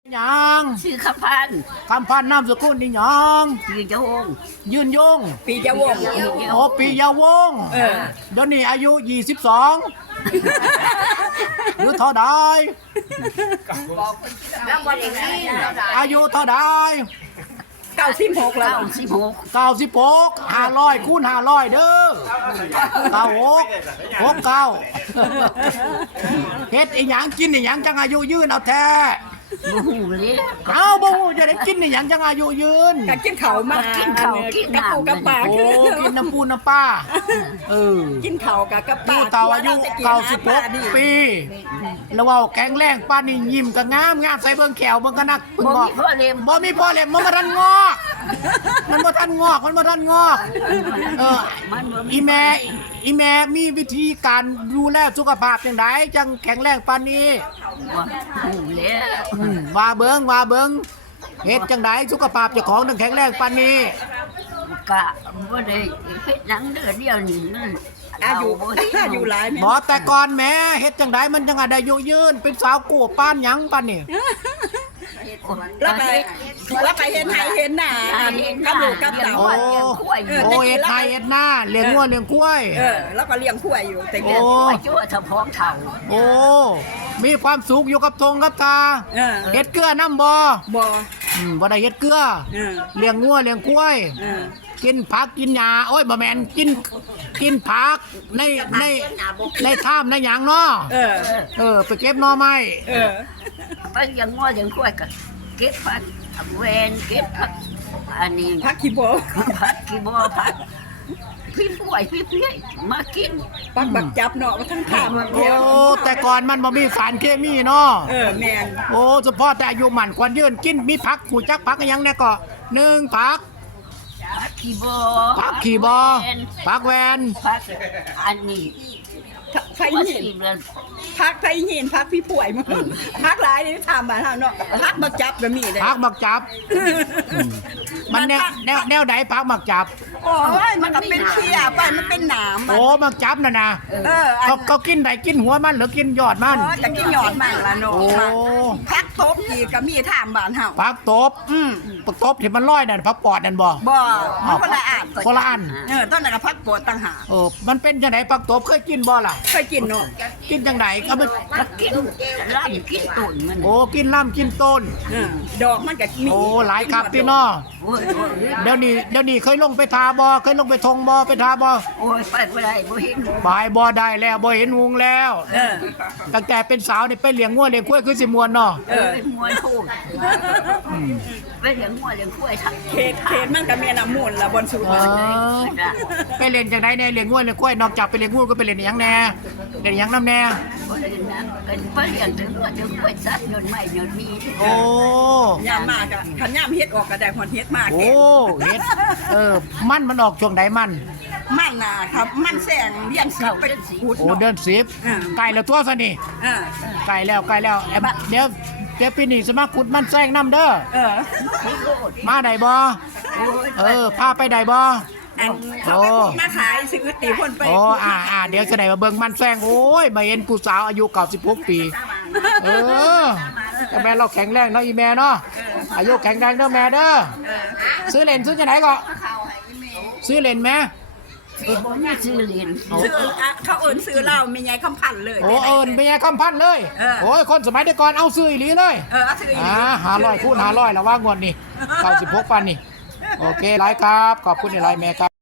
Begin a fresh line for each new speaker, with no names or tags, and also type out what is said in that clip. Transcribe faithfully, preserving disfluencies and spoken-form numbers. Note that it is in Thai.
ยัง
ชื่อคำพัน
คำพันนามสกุลนี่ยัง
ชื่อเจ้าวง
ยืนยง
ปีจะวง
โอปียาวง
เออ
เดี๋ยวนี้อายุยี่สิบสองหรือเท่าใดอายุเท่าใด
เก้าสิบหกแล้ว
เก้าสิบหก
เก้าสิบหกห้าร้อยคูณห้าร้อยเด้อเก้าหกหกเก้าเฮ็ดอีหยังกินอีหยังจังอายุยืนเอาแท้
บูฮูเลย
เอาบ่ฮู้จะได้กินอีหยังจังอายุยืน
การกินเขามากินเขากินกับปูกับปลา
โอ้กินน้ำปูน้ำปลาเออ
กินเขากับกับปลา
อยู่เต่าอายุเก้าสิบหกปีแล้วว่าแข็งแรงป้านนี่ยิ้มก็งามงามใส่เบิ่งแขวเบิ่งก็นักเบิ่งงอก
พ่อเลี้ยง
บ่มีพ่อเล็บมันบ่ทันงอกมันบ่ทันงอกมันบ่ทันงอกเอออีแม่อีแม่มีวิธีการดูแลสุขภาพจังไดจังแข็งแรงปานนี้
ฮูเลย
อืมว่าเบิ่งว่าเบิ่งเฮ็ดจังไดสุขภาพเจ้าของจังแข็งแรงปานนี้
กะบ่ได้เฮ็ดหนังเดือเดียวนี่นั่น
อายุอายุหลาย
บ่แต่ก่อนแม่เฮ็ดจังไดมันจังได้อายุยืนเป็นสาวกู้ปานหยังปานนี้
แล้วไปแล้วไปเห็นไทยเห็นหน้ากับลูกกับเต่า
โอ้โอ้เฮ็ดไทยเฮ็ดหน้าเลี้ยงงัวเลี้ยงควาย
เออแล้วก็เลี้ยงควายอยู่แต่
โอ้ชั่วถ้าพร้อมเฒ่า
โอ้มีความสุขอยู่กับทงกับตา
เออ
เฮ็ดเกลือน้ำบ่
บ่
อืมบ่ได้เฮ็ดเกลือ
เออ
เลี้ยงงัวเลี้ยงควาย
เออ
กินผักกินหญ้าโอ้ยบ่แม่นกินกินผักในในในถ้ำในหยังเนาะ
เออ
เออไปเก็บหน่อไม้
เออ
ไปยังง้อยังกล้วยก็เก็บผักเวนเก็บผักอันนี้
พักขี้บ่
ผักกี่บ่ผักพี่ป่วยพี่เพี้ยมากิน
ปักบักจับเนาะว่าทั้งข้ามมา
โอ้
เที่ยว
แต่ก่อนมันบ่มีสารเคมีเนาะ
เออแม่น
โอ้เฉพาะแต่อายุหมันควรยืนกินมีผักหูจักผักอีหยังแน่ก็หนึ่งผัก
ผักขี้บ่
ผักขี้บอผักแวน
ผักอันนี้
ไฟหินพักไฟหินพักพี่ป่วยมั้งพักหลายนี่ถามมาถามเนาะพักบักจับก็มีเลย
ผักหมักจับ มันแนวแนวแนวใดผักหมักจับ
โอ้ยมันก็เป็นเขี้ยไปมันเป็นหนามมัน
โอ้หมักจับน่ะนะ
เออ
เขาเขากินไหนกินหัวมันหรือกินยอดมัน
อ๋อจะกินหยอดมันละเนาะ
โอ้
พักตบอีกก็มีถามบ้านเฮา
ผักตบ
อืม
ผักตบที่มันลอยนั่นผักปอดนั่นบ่
บ่มันคนละอัน
คนละอัน
เออต้นนั้นก็พักปวดต่างหาก
เออมันเป็นจังไดผักตบเคยกินบ่ล่ะ
เคยกินเนาะ
กินจังไดก็มัน
ก็กินร่างกินตุ่นมัน
โอ้กินล่ำกินต้น
เออดอกมันก็มี
โอ้หลายครับพี่น้อ
โอ้ยโอ้ย
เดี๋ยวนี้เดี๋ยวนี้เคยลงไปทาบ่เคยลงไปทงบ่ไปทาบ่
โอ้ยไปไม่ได้บ่เห็น
บายบ่ได้แล้วบ่เห็นหุงแล้ว
เออ
ตั้งแต่เป็นสาวนี่ไปเลี้ยงงัวเลี้ยงควายคือสิม่วนเนาะ
เออมวยคู่ไปเลี้ยงมวยเลี้ยงกล้วยทั้ง
เขตเขตมันก็มีน้ำมูลละบนสูตร
เออไปเล่นจังได๋แน่เลี้ยงงัวเลี้ยงควายนอกจากไปเลี้ยงงัวก็ไปเล่นอีหยังแน่เล่นอีหยังนำแน่
บ่เล่นนะเป็นไปเลี้ยงถึงว่าถึงกล้วยซัดยนต์ไม้ยนต์มี
โอ้
ยามมากอะขันยามเฮ็ดออกก็ได้หอนเฮ็ดมาก
โอ้เฮ็ดเออมันมันออกช่วงใดมัน
มันน่ะครับ มันแสงเรียนสิไปพูด
โอ้
เนาะ
เดือนสิบใกล้แล้วตัวซะนี่
อ่า
ใกล้แล้วใกล้แล้วแอมเดี๋ยวเดี๋ยวปีนี้สมาขุดมันแซงน้ำเด้อ
เออ
มาได้บ่เออพาไปได้บ่
อันเขาไปพูดมาขายซื้อตีพ่นไป
โอ้อ่าอ่าเดี๋ยวจะได้มาเบิ่งมันแซงโอ้ยมาเห็นผู้สาวอายุเก้าสิบหกปี เออแต่แม่เราแข็งแรงเนาะอีแม่เนาะอายุแข็งแรงเด้อแม่เด้อซื้อเลนซื้อจะไหนก็ซื้อเลนไหม
บ่มีชื่อเรียน
ซื้ออ่ะเขาเอิ้นซื้อเหล้ามีไงคำพันเลย
โอ้เอิญเป็นไงคำพันเลย
เออ
โอ้ยคนสมัยเด็กก่อนเอาซื้ออีหลีเลย
เออเอาซื้ออี
อ่า
หลี
หาร้อยคูณหาร้อยแล้วว่างวดนี่เก้าสิบหกปันนี่โอเคหลายครับขอบคุณหลายแม่ครับ